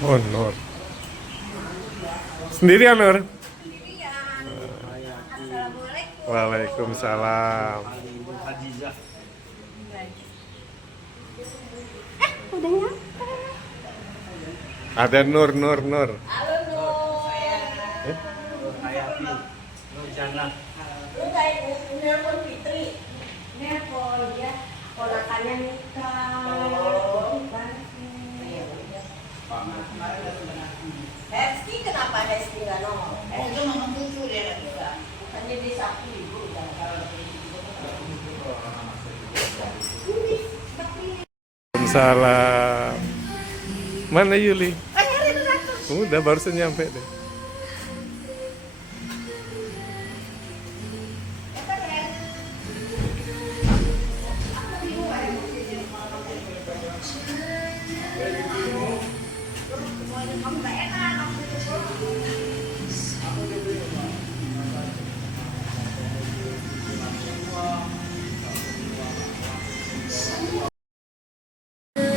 Oh, Nur. Sendirian, Nur? Waalaikumsalam. Udah nyampe. Ada Nur. Halo Nur. Eh? Nur Jana. Lu kayak nelpon Fitri. Nelpon ya. Ponakannya nikah. Hesti kenapa Hesti nggak nongol? Itu memang cucu dia juga. Hanya di Sabtu ibu udah Salam. Mana Yuli? Udah barusan nyampe deh.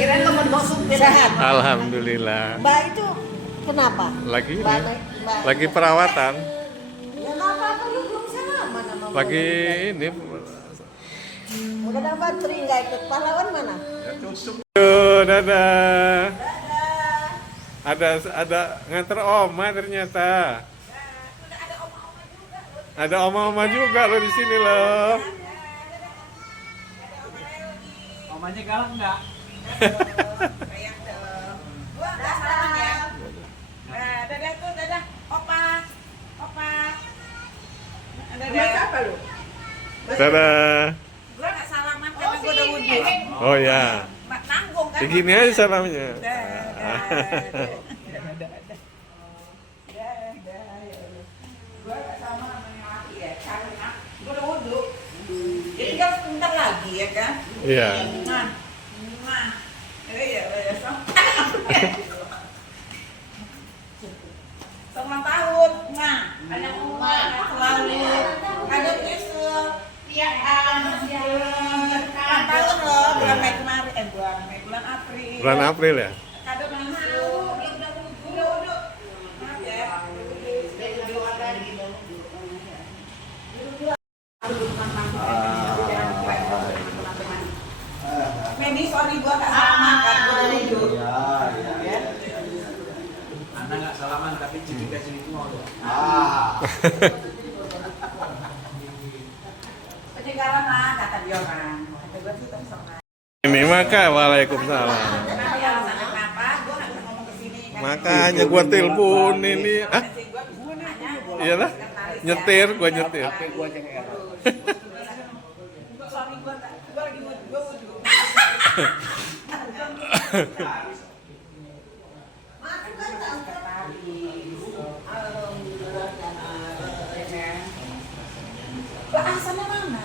kirain temen bos supir sehat. Alhamdulillah. Mbak itu kenapa? Lagi ini, Mbak. lagi perawatan. Ya nggak apa-apa, lu belum salaman sama Mbak. Lagi ini. Udah dapat Tri nggak ikut pahlawan mana? Yo, dadah. Dadah. Ada nganter oma ternyata. Ada oma-oma juga lo di sini loh. Omanya galak nggak? Kayak dong. Gua nggak salaman ya. Dadah tuh, dadah. Opa. Dadah. Siapa lu? Dadah. Gua nggak salaman karena gua udah wudhu. Oh ya. Nanggung kan? Begini aja salamnya. Gua nggak sama yang laki ya, karena gua udah wudhu. Jadi tinggal sebentar lagi ya kan? Iya. Selamat tahun, ada umur, selalu ada nyesel. Iya, selamat tahun loh, bulan Mei kemarin, bulan April. Bulan April ya. Kado nyesel, udah. Maaf ya. Maybe sorry gua nggak sama kan, gua udah wudhu. Iya. Anak nggak salaman tapi cici kasih itu mau loh. Peninggalan lah kata dia orang. Kata gua sih terserah. Ini maka waalaikumsalam. Kenapa ya alasannya kenapa? Gua nggak bisa ngomong kesini. Makanya gua telepon ini. Ah, iya lah. Nyetir, gua nyetir. Gua aja nge Suami gua lagi wudhu, gua wudhu. Asalnya mana?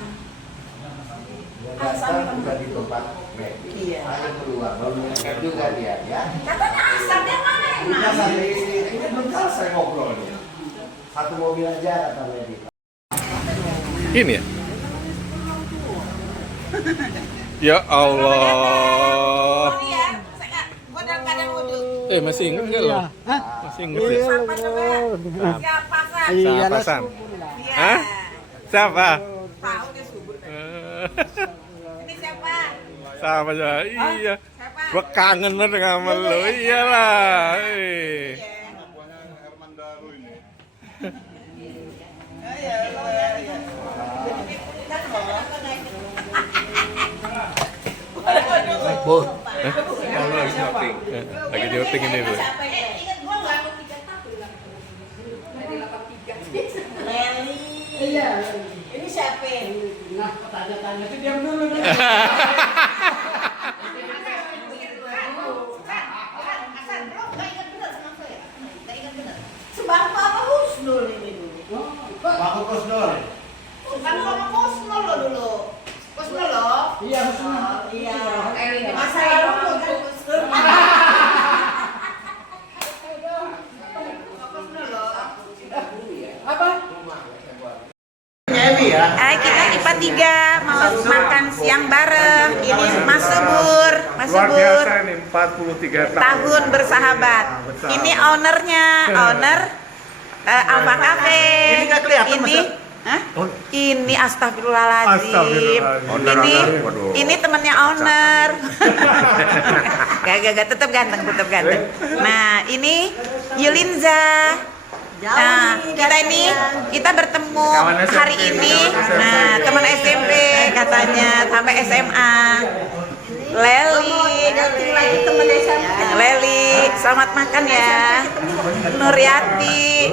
Asalnya Bukan di tempat medik. Iya. Ada keluar, baru ngecek juga dia ya. Katanya asalnya mana Kita emang? sampai ini belum selesai ngobrolnya. Satu mobil aja kata medik. Ini ya? Ya Allah. Sorry ya, gua dalam keadaan wudhu. Masih inget nggak lo? Masih inget ya? Siapa coba? Siapa San? Siapa San? Iya. Hah? Siapa? Tahu dia subur. Ini siapa? Sama aja. Iya. Siapa? Gua kangen banget sama lo. Iyalah. Lagi syuting ini tuh. Siapa ya? Ingat gua nggak mau 3 tahun. Dari 83. Meli. Iya. Ini siapa? Nah, tanya-tanya itu diam dulu. Sebab apa Husnul ini dulu? Aku Kusnul. Kan sama Husnul lo dulu. Husnul lo? Iya, Husnul. Iya. Masa lalu lo kan Husnul. Apa? Nyewi ya? Kita IPA 3 mau makan siang bareng. Ini Mas Subur. Mas Luar Subur. biasa ini 43 Tahun bersahabat. Ini ownernya, owner Alfa Cafe. Ini nggak kelihatan, Ini, hah? Ini astagfirullahaladzim. Astagfirullahaladzim. Ini temannya owner. Gak, tetap ganteng, tetap ganteng. Nah, ini Yulinza. Nah, kita bertemu hari ini. Nah, teman SMP katanya sampai SMA. Leli, selamat makan ya. Nuryati,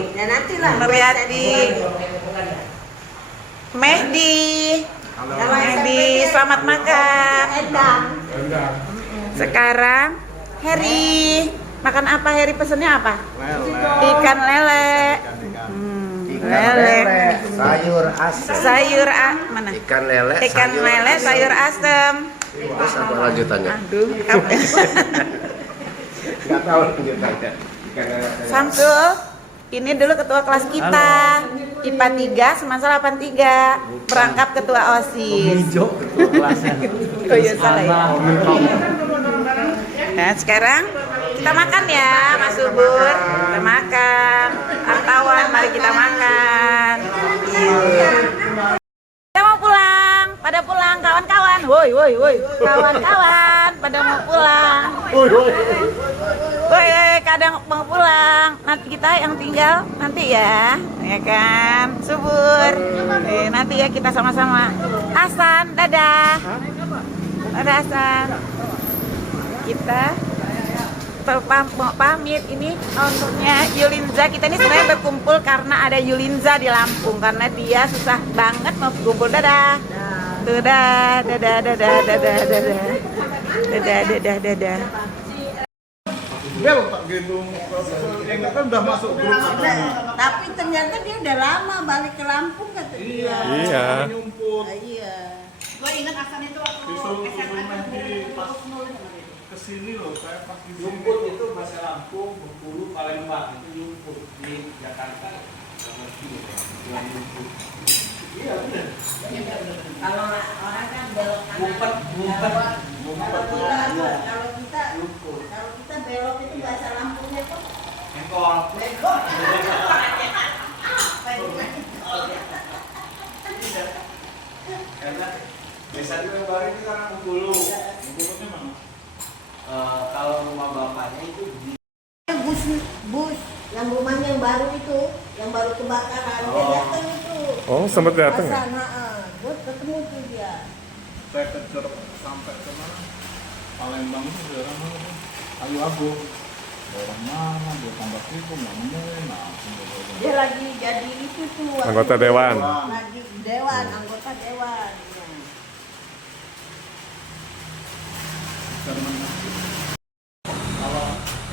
Mehdi, selamat makan. Sekarang Heri, makan apa Heri? Pesennya apa? Ikan lele. Lele. Sayur mana? Ikan lele. Ikan lele, sayur asem. Terus apa lanjutannya? Aduh. Nggak tahu lanjutannya. Samsul, ini dulu ketua kelas kita. IPA 3 semasa 83. Perangkap ketua OSIS. Hijau ketua kelasnya. Oh iya salah ya. Nah sekarang kita makan ya Mas Subur. Kita makan. Wartawan, mari kita makan. Kita mau pulang. Pada pulang kawan-kawan. Woi. Kawan-kawan pada mau pulang. Woi, kadang mau pulang. Nanti kita yang tinggal nanti ya kan? Subur. Nanti ya kita sama-sama. Hasan, dadah. Dadah Hasan. Kita mau pamit. Ini untuknya Yulinza. Kita ini sebenarnya berkumpul karena ada Yulinza di Lampung, karena dia susah banget mau berkumpul. Dadah. Dadah. Bel tak gitu. Ini kan udah masuk grup. Tapi ternyata dia udah lama balik ke Lampung kata dia. Iya. Ah, iya. Gue ingat Hasan itu waktu SMA Kesini loh, saya pasti Yumput itu bahasa Lampung, Bengkulu, Palembang itu yumput. Di Jakarta iya benar. Kalau orang kan belok kanan. Ngumpet. Kalau kita belok itu bahasa Lampungnya kok. Engkol. Karena desa di Baru itu karena Bengkulu. Bengkulunya mana? Kalau rumah bapaknya itu di Bus yang rumahnya yang baru itu, yang baru kebakaran, dia datang itu. Oh, sempat datang ya? Gue ketemu tuh dia. Saya kejar sampai ke mana? Palembang itu daerah mana? Ayu Agung. Daerah mana? Dia tambah situ nggak nemuin. Nah, Dia lagi jadi itu tuh. Anggota dewan. Lagi dewan, anggota dewan.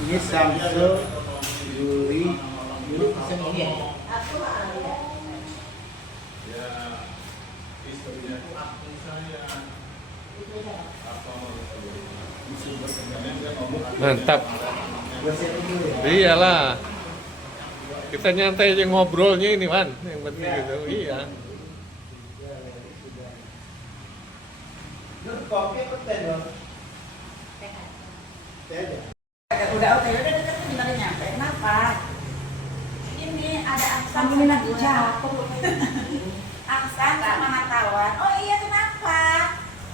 Ini Samsul, Yuli, Aku Ya, istrinya itu akun saya. Mantap. Iyalah. Kita nyantai aja ngobrolnya ini, Wan. Yang penting gitu. Iya. udah deket bentar nyampe. Kenapa? Ini ada Aksan ini lagi jatuh. Aksan sama Natawan. Oh iya kenapa?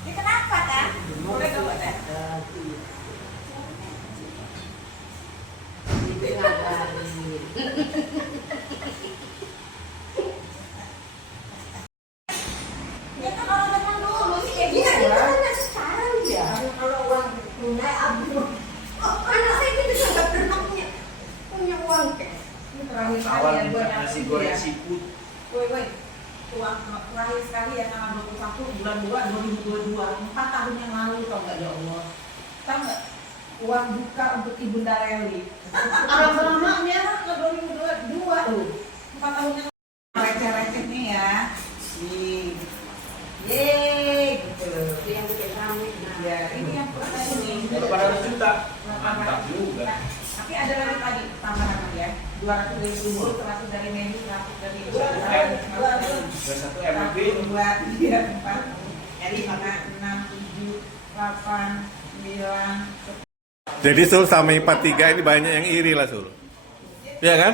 Ini kenapa kan? Boleh gak buat ya? Ya kan orang teman dulu sih kayak Iya, gitu itu ya. kan sekarang dia. Kalau uang tunai abis. Anak saya itu bisa nggak pernah punya uang cash. Ini terakhir kali awal ya minta gue nasi nyapu goreng ya. siput. Woi, uang terakhir sekali ya tanggal 21 bulan 2 2022, 4 tahun yang lalu tau nggak ya Allah? Tau nggak? Uang buka untuk Ibunda Reli. Orang lamanya ke 2022 tuh, 4 tahun yang lalu. Receh-receh nih ya. Yeay, gitu. Itu yang bikin rame. Ya, ini yang puasa ini. 800 juta. Mantap juga. Tapi ada lagi tadi tambahan ya. 2 200.000 termasuk dari menu, termasuk dari 21 MB 2, 3, 4. Jadi maka 6, 7, 8, 9. Jadi Sul sama IPA 3 ini banyak yang iri lah Sul. Iya kan?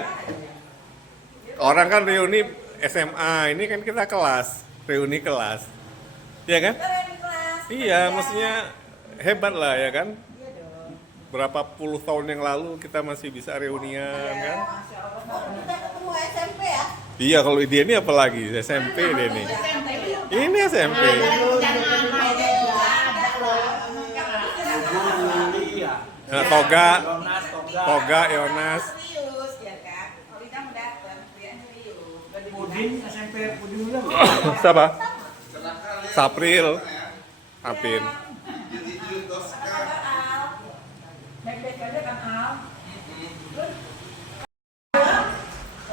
Orang kan reuni SMA, ini kan kita kelas, reuni kelas. Iya kan? Iya, maksudnya hebat lah ya kan? Berapa puluh tahun yang lalu kita masih bisa reunian kan? Kita ketemu SMP ya? Iya, kalau dia ini apalagi SMP dia nih. Ini SMP. Nah, Toga, Yonas. Serius ya kan? Kalau kita mau datang, kalian serius. Pudin SMP Pudin Ulang. Siapa? Sapril. Apin. Baik-baik aja kan Al?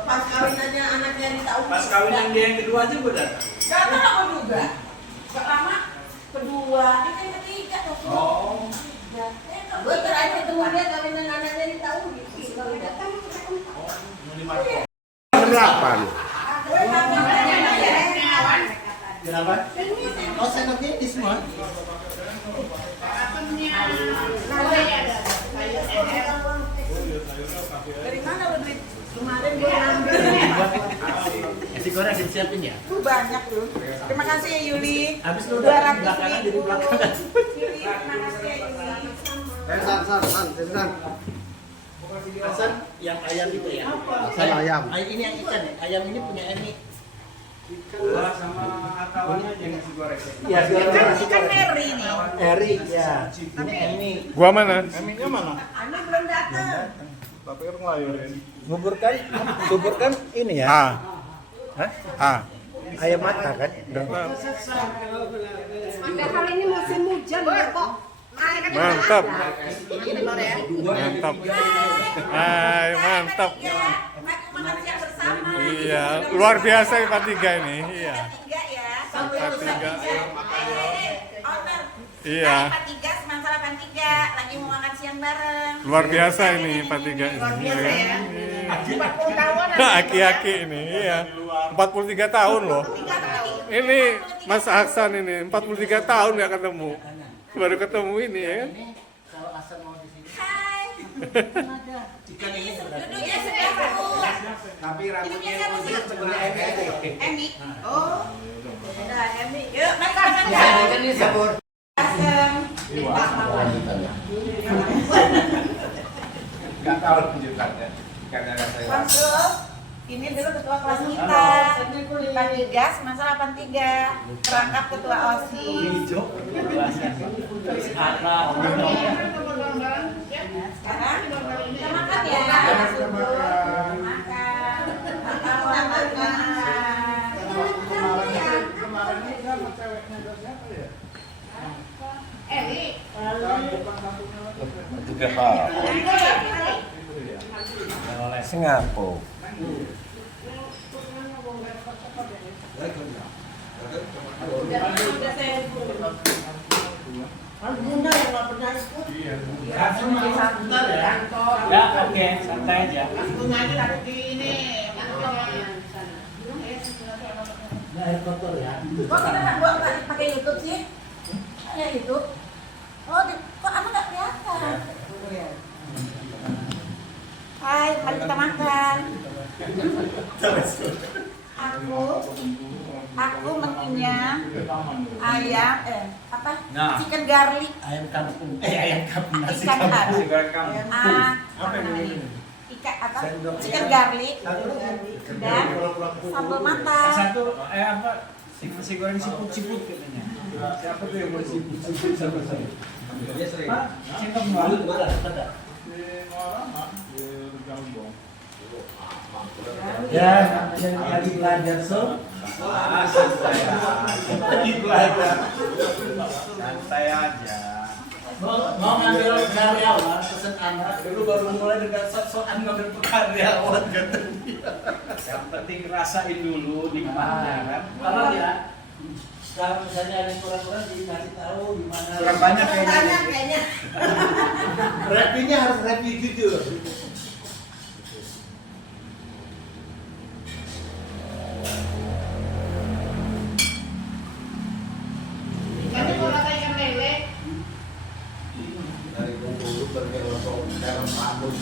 Pas kawinannya anaknya di tahun. Pas kawinan dia yang kedua aja gue datang. Karena aku juga. Pertama, kedua, ini yang ketiga tuh. Oh. Gue terakhir ketemu dia kawinan anaknya di tahun gitu. Kalau datang kita ketemu. 8. Kenapa? Oh, senoknya di semua. Dari mana lu duit? Kemarin gue ngambil. Nasi goreng disiapin ya? Banyak lu. Terima kasih ya Yuli. Habis lu 200.000. belakangan jadi belakangan. Yuli, terima kasih ya Yuli. Hasan yang ayam itu ya? Hasan ayam. Ini yang ikan ya? Ayam ini punya Emi. Gua sama akawannya aja nasi goreng. Iya, Kan Mary nih. Eri, ya. Ini Emi. Gua mana? Eminya mana? Ani belum datang. Tapi kan ngelayorin. Bubur kan ini ya? Ah. Ah. Ayam mata kan? Padahal ini musim hujan ya kok. Mantap. Mantap. Hai, mantap. Makan siang bersama. Iya, luar biasa IPA 3 ini. Iya. Tiga ya. IPA 3. Owner. Iya. IPA 3 semangsa 83 lagi mau makan siang bareng. Luar biasa ini IPA 3 ini. Luar biasa ya. 40 tahunan. Aki-aki ini, iya. 43 tahun loh. Ini Mas Aksan ini 43 tahun nggak ketemu. Baru ketemu ini ya kan? Kalau Hasan mau di sini. Hai. Ikan ini Duduknya sebelah aku. Tapi rambutnya Duduknya putih siapa sebenarnya sih? Emi. Oh. Udah Emi. Yuk, mari kita makan. Ikan ini sabur. Asem. nggak tahu lanjutannya. Karena saya Masuk. Ini dulu ketua kelas kita. IPA 3 semester 83. Perangkap ketua OSIS. Sekarang kita makan ya. Makan. Makan. Kemarin ini siapa ceweknya siapa ya? Juga Pak. Singapura. Bunda yang nggak pernah ikut. Sebentar ya. ya oke santai aja. Ini air kotor ya. Kok kita nggak pakai YouTube sih? Ada YouTube. Oh, kok aku nggak kelihatan? Hai, mari kita makan. Aku menunya ayam, apa? Nah. Chicken garlic. Ayam kampung. Ayam kampung. Nasi Ikan kampung. Nasi goreng kamu. apa namanya? Ikan apa? Chicken garlic dan sambal mata. Satu apa? Nasi goreng siput-siput katanya. Siapa tuh yang mau siput-siput sama saya? Dia sering. Pak, singkong malu. Ya, yang lagi belajar so. Lagi belajar. Santai aja. Mau ngambil karyawan, pesen anak. Dulu baru mulai dengan sok-sokan ngambil karyawan katanya. Yang penting rasain dulu di mana kan. Kalau ya, kalau misalnya ada yang kurang-kurang dikasih tahu gimana. Kurang banyak Tanya kayaknya. Rapinya harus rapi jujur. dalam pandung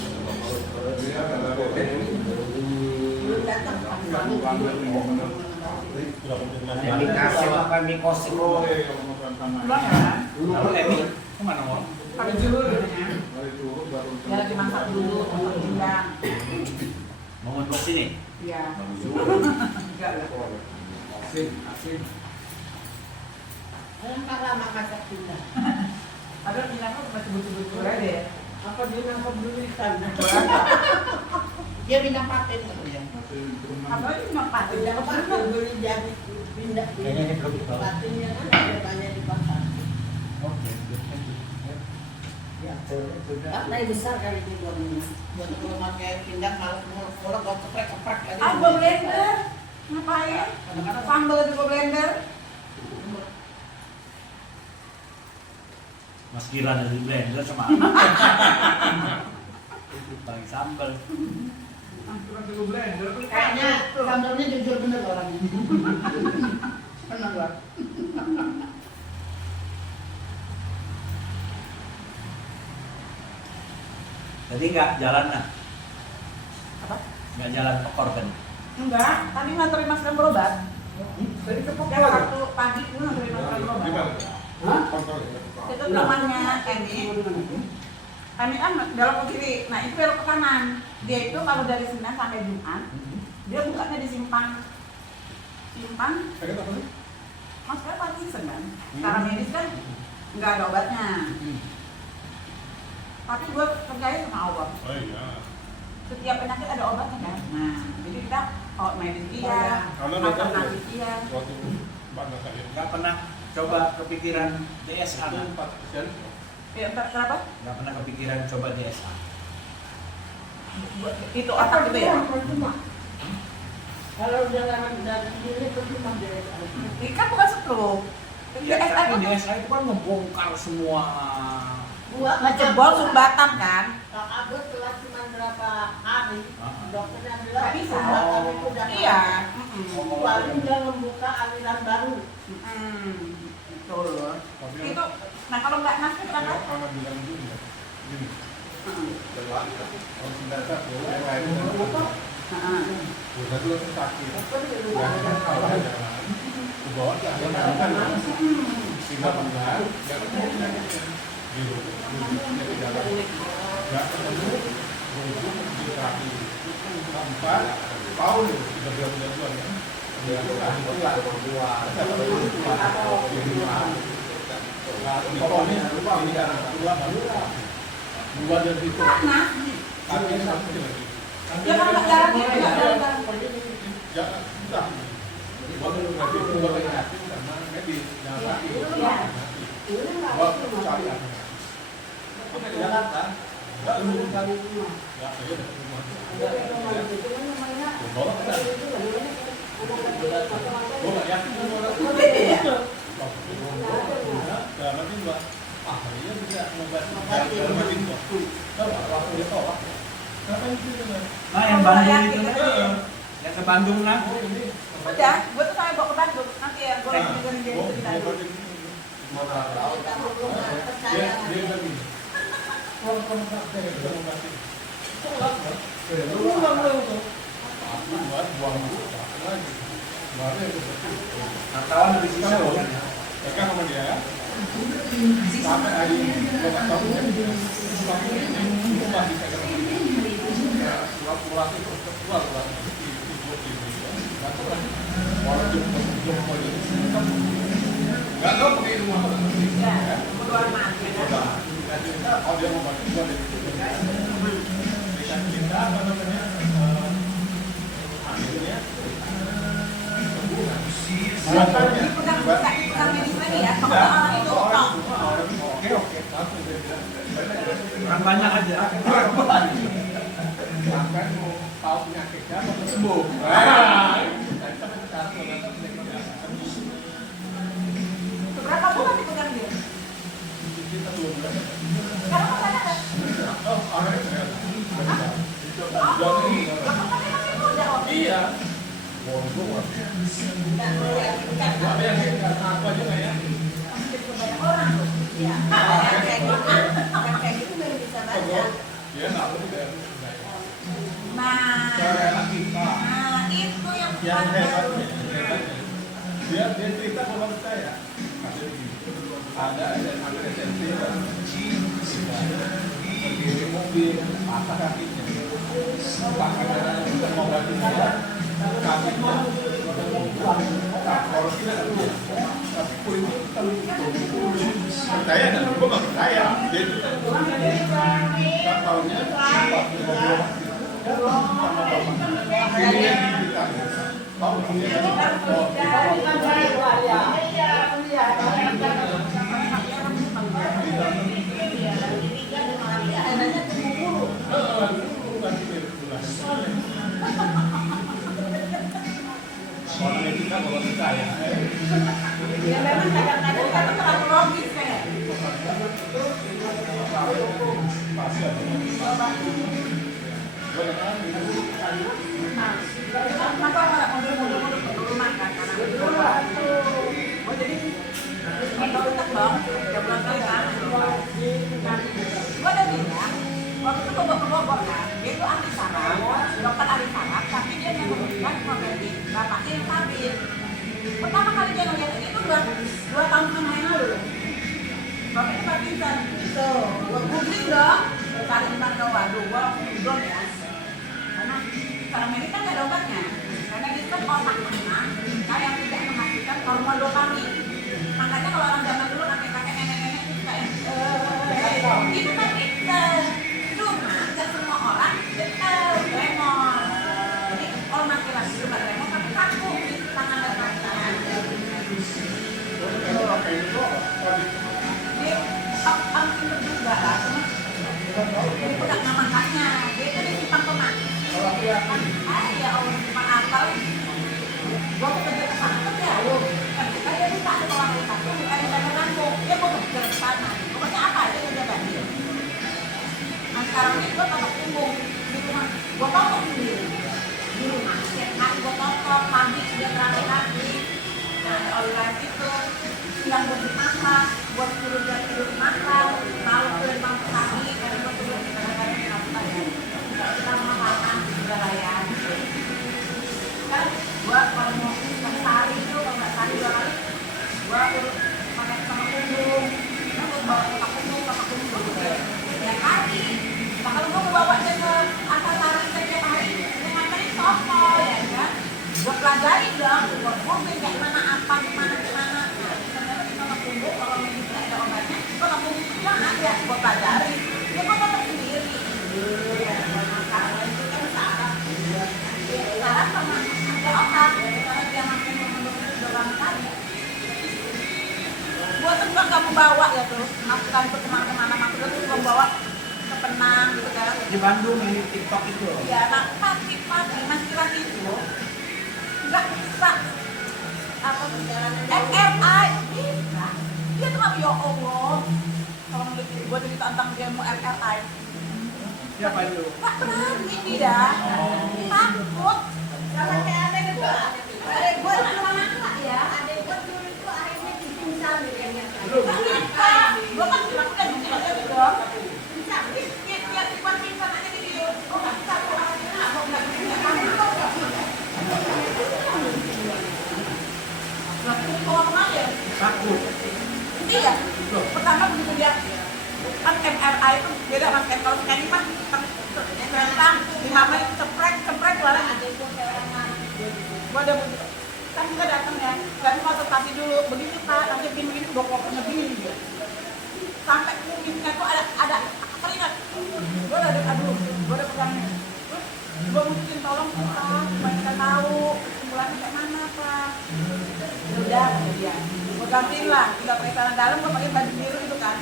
Belum datang. Yang dikasih makan mie kosin. Pulang ya. Lalu Emi, kemana mau? Pakai dulu ya. Ya lagi masak dulu untuk pinggang. Mau ke sini? Iya. Enggak lah. Enggak lama masak pindang. Padahal pinggang kok cuma sebut-sebut aja ya. Apa dia nangkep dulu ikan? Dia pindah paten ya. Apa ini cuma patung? Pindah paten beli jadi pindah. Kayaknya ini belum tahu. Patennya kan ada banyak di pasar. Oke. Tapi besar kali ini buatnya. Buat kalau pakai pindang malas kalau kau keprek-keprek aja. Ah, gua blender. Ngapain? Sambal juga blender. Mas Giran ada di blender sama paling sambal. Kayaknya sambalnya jujur bener orangnya. Benar gua. Jadi nggak jalan nah? Apa? Nggak jalan ke korban. Enggak, tadi nganterin Mas Gam berobat. Dari ya waktu pagi pun nganterin Mas Gam berobat. Itu rumahnya Emi. Emi kan belok ke kiri, nah itu belok ke kanan. Dia itu kalau dari Senin sampai Jumat, dia bukanya di simpang. Mas Gam Parkinson kan? Secara medis kan nggak ada obatnya. Tapi gue percaya sama Allah. Oh iya. Setiap penyakit ada obatnya kan. Nah, jadi kita kalau medis iya, alternatif iya. Waktu Mbak Natalia. Nggak pernah coba kepikiran DSA. Ya, kenapa? Nggak pernah kepikiran coba DSA. Itu otak itu ya. Kalau jalan dari sini itu cuma dari Ini kan bukan stroke. DSA itu DSA itu kan ngebongkar semua. gua ngejebol sumbatan kan. Kak Agus telah cuma berapa hari, dokternya bilang Nggak bisa. sumbatan itu udah Iya. baru dia membuka aliran baru. Betul. Itu, nah kalau nggak nasib kan? Anak bilang dulu ya. Gini. Kalau sudah satu, yang lain udah dulu sakit. Yang kalah jalan, ke bawah jalan kan. Tinggal benar, di dalam nggak ketemu berujung di kaki keempat tahun itu 3 bulan ya dia pulang di ponis ini kan dua dan itu kaki satu lagi Ya kalau nggak jalan itu nggak jalan. ya sudah waktu berarti dua kali kaki karena medis jangan kaki waktu cari apa jalan kan nggak lu kali rumah ya iya rumah bawa ke sana gua nggak yakin sama orang dalam juga ahlinya bisa ngobatin kok waktu dia tolak kenapa itu Nah yang Bandung itu yang ke Bandung nah. Udah, gue tuh sampai bawa ke Bandung. Nanti ya, gue lagi dengerin dia cerita dulu. Kita belum percaya. Wartawan lebih susah kan ya. Pegang sama dia ya. Sampai hari ini gue nggak tahu ya. Tapi ini masih pegang sama dia. Pulang terus keluar nggak tahu pakai ilmu apa Ya, berdoa mati kan. kalau dia mau bantu gua dari kita apa namanya akhirnya Bukan medis lagi ya, kalau orang itu tong. oke Orang banyak aja. bahkan mau tahu penyakitnya mau sembuh Berapa bulan dipegang dia? kita 2 bulan Sekarang masih ada nggak? oh orangnya ternyata iya ada yang aku aja nggak ya Banyak orang tuh. Ya. Kayak gitu belum bisa baca. Dia nggak lebih dari Nah, cara anak kita. nah itu yang Yang paling hebatnya, dia cerita ke bapak saya. Ada SMP berdiri mobil, patah kakinya. Tangannya udah mau ganti dia, kakinya kalau kita tapi kulitnya kita percaya kan? Gue nggak percaya. Dia itu nggak tahunya ini yang diberitakan. Tahu orang etika kalau percaya. ya memang kadang-kadang kita tuh terlalu logis kayak. Pasti ada. Kenapa nggak mundur dulu makan? Oh jadi kalau untuk dong, ya bulan kali kan. Gua udah bilang, waktu itu gua ke Bogor kan, dia itu ahli saraf, dokter ahli saraf, tapi dia yang memberikan pembeli bapaknya yang sabit. Pertama kali dia ngeliat itu 2 tahun yang lalu. Bapaknya Parkinson, tuh, gua googling dong, cari tentang waduh, gua googling ya. Karena secara medis kan nggak ada obatnya, karena itu kan otak anak yang tidak menghasilkan hormon dopamin. Makanya kalau orang zaman dulu kakek-kakek nenek-nenek itu kayak itu kan itu cuma nggak semua orang remor. Jadi orang laki-laki itu nggak remor tapi kaku di tangan dan kakinya. Dia itu juga lah, dia pegang nama kakaknya, dia itu di simpang pemak. Ya Allah, simpang apel. Gua mau kerja ke sana tuh ya, ketika dia minta ada orang kita tuh, kayak saya kampung, dia mau kerja ke sana. Pokoknya apa aja udah bantu. Nah sekarang ini gua potong punggung di rumah, gua potong sendiri di rumah. Setiap hari gua potong, pagi dia terakhir lagi. Nah ada olahraga itu, siang gua dimasak, gua suruh dia tidur makan, malam tuh memang pagi, karena gua suruh kadang-kadang kenapa ya, kita mau makan juga lah ya. Kan gua kalau mau sehari itu kalau nggak sehari 2 kali gua urut pakai sama punggung, nah gua bawa pakai punggung ya kali. Nah kalau gua mau bawa dia ke Antasari setiap hari dia nganterin soto ya kan, gua pelajari dong, gua ngomongin kayak mana apa gimana nah ternyata di sama punggung kalau tidak ada obatnya kalau punggung itu jangan ya gua pelajari ya gua potong sendiri ya gua makan itu kan salah sama ada otak karena dia makin membentuk dalam tadi. Gua tuh juga nggak mau bawa ya terus masukkan ke kemana-mana, maksudnya tuh membawa ke Penang gitu kan. Di Bandung di TikTok itu. Ya, nah pagi-pagi mas laki itu nggak bisa apa MRI bisa. Dia tuh nggak ya Allah. Kalau gua cerita tentang dia mau MRI. Siapa itu? Nggak berani dia, takut. Sama kayak adek gue cuma anak ya, adek gue dulu itu akhirnya dipingsan dia. Gue kan bilang udah mungkin aja gitu. Dia cuma pingsan aja di video. Oh nggak bisa, aku nggak bisa kamu. Nggak bisa kemana? Takut. Iya. Pertama begitu dia kan MRI itu beda mas kan kalau scanning mah tentang 5 menit ceprek keluar adek gue kayak orang mana. Gua ada begitu. Kan kita datang ya, kami konsultasi dulu, begini Pak, nanti begini dokternya begini dia. Sampai kulitnya tuh ada keringat. Gua udah aduh, gua udah pegangnya. Terus gua mungkin tolong Pak, supaya kita tahu kesimpulannya kayak mana Pak. Ya udah, kemudian gua gantiin lah, tidak pakai celana dalam, gua pakai baju biru itu kan.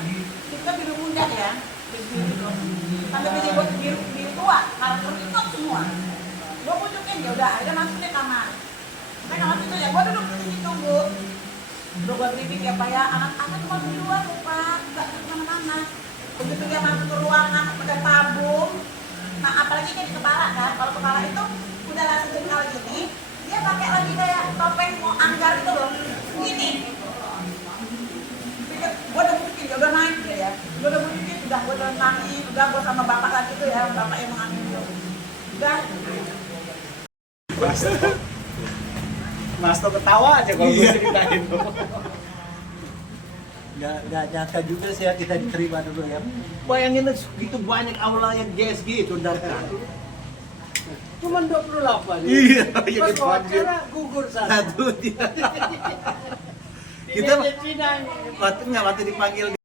Kita biru muda ya, biru itu. Sampai baju gua biru tua, karakter itu semua. Gua pujukin ya udah, akhirnya masuk deh kamar. Sampai kamar itu ya, gua duduk di sini tunggu. Udah gua briefing ya Pak ya, anak-anak cuma di luar lupa, nggak kemana-mana. Begitu dia masuk ke ruangan pakai tabung, nah apalagi kayak di kepala kan, kalau kepala itu udah langsung jengkal gini, dia pakai lagi kayak topeng mau anggar itu loh, gini. Gua udah buktiin, udah naik dia ya, gua udah buktiin, udah gua udah nangis, Udah gua sama bapak lagi tuh ya, bapak yang mengambil itu. Udah. Mas tuh ketawa aja kalau gue ceritain. Nggak nyangka juga sih ya kita diterima dulu ya. Bayangin gitu banyak aula yang GSG itu datang. Cuman 28. Iya, pas wawancara gugur satu. Kita waktu dipanggil